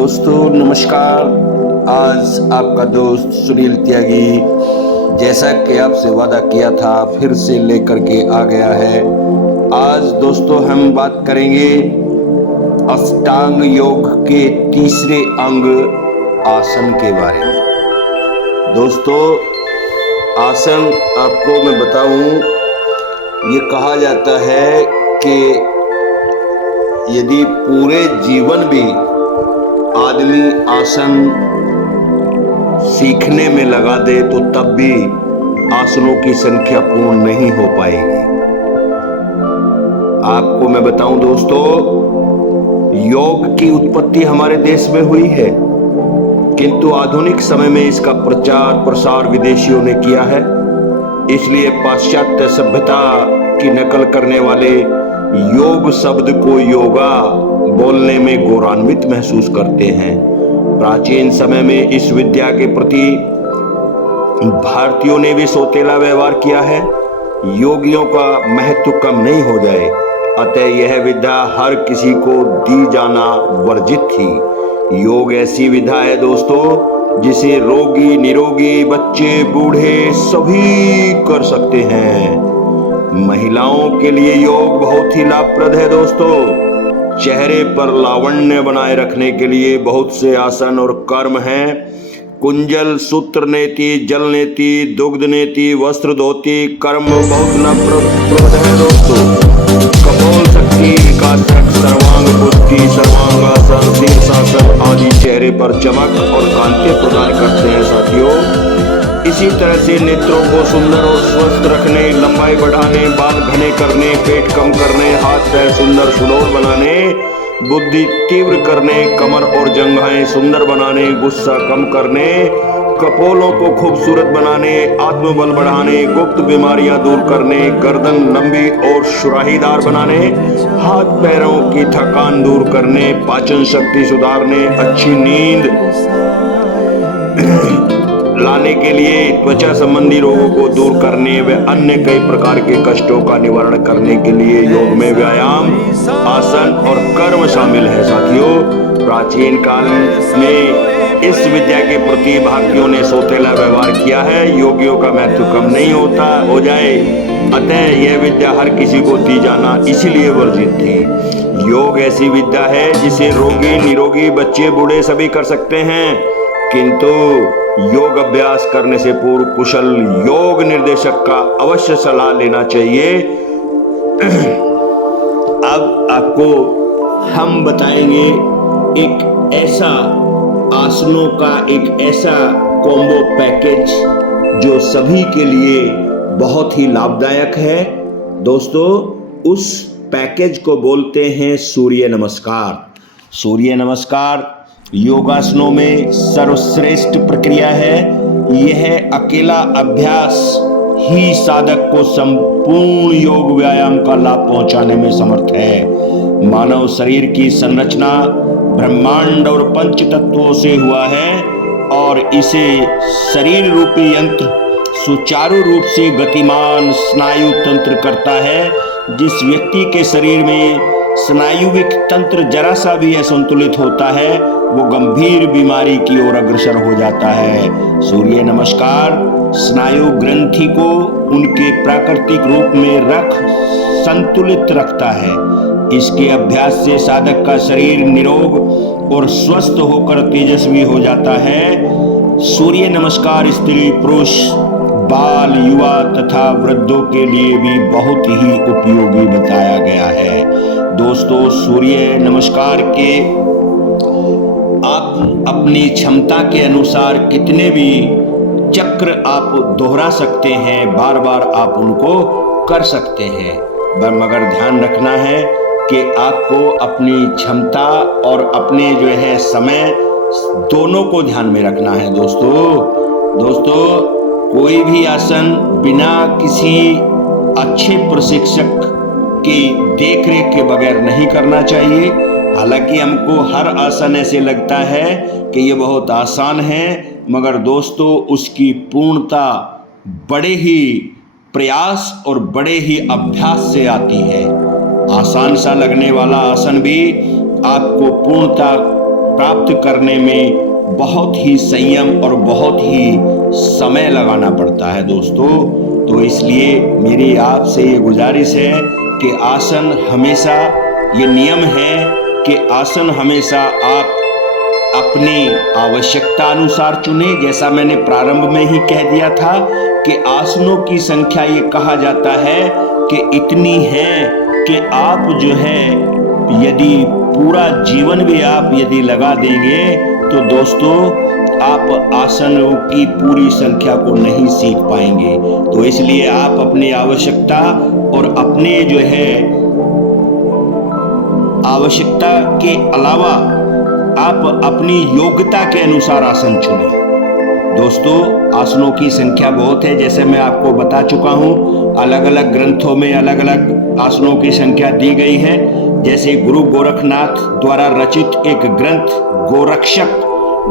दोस्तों नमस्कार। आज आपका दोस्त सुनील त्यागी जैसा कि आपसे वादा किया था फिर से लेकर के आ गया है। आज दोस्तों हम बात करेंगे अष्टांग योग के तीसरे अंग आसन के बारे में। दोस्तों आसन आपको मैं बताऊं, ये कहा जाता है कि यदि पूरे जीवन भी आदमी आसन सीखने में लगा दे तो तब भी आसनों की संख्या पूर्ण नहीं हो पाएगी। आपको मैं बताऊं दोस्तों, योग की उत्पत्ति हमारे देश में हुई है, किंतु आधुनिक समय में इसका प्रचार प्रसार विदेशियों ने किया है। इसलिए पाश्चात्य सभ्यता की नकल करने वाले योग शब्द को योगा बोलने में गौरवान्वित महसूस करते हैं। प्राचीन समय में इस विद्या के प्रति भारतीयों ने भी सौतेला व्यवहार किया है। योगियों का महत्व कम नहीं हो जाए, अतः यह विद्या हर किसी को दी जाना वर्जित थी। योग ऐसी विद्या है दोस्तों जिसे रोगी निरोगी बच्चे बूढ़े सभी कर सकते हैं। महिलाओं के लिए योग बहुत ही लाभप्रद है दोस्तों। चेहरे पर लावण्य बनाए रखने के लिए बहुत से आसन और कर्म हैं। कुंजल, सूत्र नेति, जल नेति, दुग्ध नेति, वस्त्र धोती कर्म बहुत लाभप्रद है दोस्तों। कपोल शक्ति, विकासक, सर्वांग पुष्टि, सर्वांगासन, शीर्षासन आदि चेहरे पर चमक और कांति प्रदान करते हैं साथियों। इसी तरह से नेत्रों को सुंदर और स्वस्थ रखने, लंबाई बढ़ाने, बाल घने करने, पेट कम करने, हाथ पैर सुंदर सुडौल बनाने, बुद्धि तीव्र करने, कमर और जंघाएं सुंदर बनाने, गुस्सा कम करने, कपोलों को खूबसूरत बनाने, आत्मबल बढ़ाने, गुप्त बीमारियां दूर करने, गर्दन लंबी और सुराहीदार बनाने, हाथ पैरों की थकान दूर करने, पाचन शक्ति सुधारने, अच्छी नींद लाने के लिए, त्वचा संबंधी रोगों को दूर करने व अन्य कई प्रकार के कष्टों का निवारण करने के लिए योग में व्यायाम, आसन और कर्म शामिल है साथियों। प्राचीन काल में इस विद्या के प्रति भारतीयों ने सौतेला व्यवहार किया है। योगियों का महत्व कम नहीं हो जाए, अतः यह विद्या हर किसी को दी जाना इसलिए वर्जित थी। योग ऐसी विद्या है जिसे रोगी निरोगी बच्चे बूढ़े सभी कर सकते हैं, किंतु योग अभ्यास करने से पूर्व कुशल योग निर्देशक का अवश्य सलाह लेना चाहिए। अब आपको हम बताएंगे एक ऐसा आसनों का एक ऐसा कॉम्बो पैकेज जो सभी के लिए बहुत ही लाभदायक है दोस्तों। उस पैकेज को बोलते हैं सूर्य नमस्कार। सूर्य नमस्कार योगासनों में सर्वश्रेष्ठ प्रक्रिया है। यह अकेला अभ्यास ही साधक को संपूर्ण योग व्यायाम का लाभ पहुंचाने में समर्थ है। मानव शरीर की संरचना ब्रह्मांड और पंच तत्वों से हुआ है और इसे शरीर रूपी यंत्र सुचारू रूप से गतिमान स्नायु तंत्र करता है। जिस व्यक्ति के शरीर में स्नायुविक तंत्र जरा सा भी असंतुलित होता है वो गंभीर बीमारी की ओर अग्रसर हो जाता है। सूर्य नमस्कार स्नायु ग्रंथि को उनके प्राकृतिक रूप में संतुलित रखता है। इसके अभ्यास से साधक का शरीर निरोग और स्वस्थ होकर तेजस्वी हो जाता है। सूर्य नमस्कार स्त्री पुरुष बाल युवा तथा वृद्धों के लिए भी बहुत ही उपयोगी बताया गया है दोस्तों। सूर्य नमस्कार के आप अपनी क्षमता के अनुसार कितने भी चक्र आप दोहरा सकते हैं, बार बार आप उनको कर सकते हैं, मगर ध्यान रखना है कि आपको अपनी क्षमता और अपने जो है समय दोनों को ध्यान में रखना है दोस्तों। कोई भी आसन बिना किसी अच्छे प्रशिक्षक की देखरेख के बगैर नहीं करना चाहिए। हालांकि हमको हर आसन ऐसे लगता है कि ये बहुत आसान है, मगर दोस्तों उसकी पूर्णता बड़े ही प्रयास और बड़े ही अभ्यास से आती है। आसान सा लगने वाला आसन भी आपको पूर्णता प्राप्त करने में बहुत ही संयम और बहुत ही समय लगाना पड़ता है दोस्तों। तो इसलिए मेरी आपसे ये गुजारिश है कि आसन हमेशा, ये नियम है कि आसन हमेशा आप अपनी आवश्यकता अनुसार चुने। जैसा मैंने प्रारंभ में ही कह दिया था कि आसनों की संख्या ये कहा जाता है कि इतनी है कि आप जो है यदि पूरा जीवन भी आप यदि लगा देंगे तो दोस्तों आप आसनों की पूरी संख्या को नहीं सीख पाएंगे। तो इसलिए आप अपनी आवश्यकता और अपने जो है आवश्यकता के अलावा आप अपनी योग्यता के अनुसार आसन चुनें। दोस्तों आसनों की संख्या बहुत है, जैसे मैं आपको बता चुका हूँ। अलग अलग ग्रंथों में अलग अलग आसनों की संख्या दी गई है। जैसे गुरु गोरखनाथ द्वारा रचित एक ग्रंथ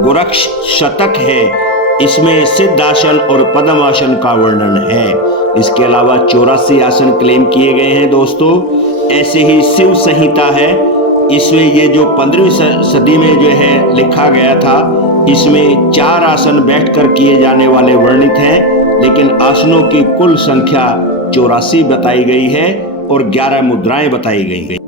गोरक्ष शतक है, इसमें सिद्धासन और पद्मासन का वर्णन है। इसके अलावा 84 आसन क्लेम किए गए हैं दोस्तों। ऐसे ही शिव संहिता है, इसमें ये जो 15वीं सदी में जो है लिखा गया था, इसमें 4 आसन बैठकर किए जाने वाले वर्णित हैं, लेकिन आसनों की कुल संख्या 84 बताई गई है और 11 मुद्राएं बताई गई हैं।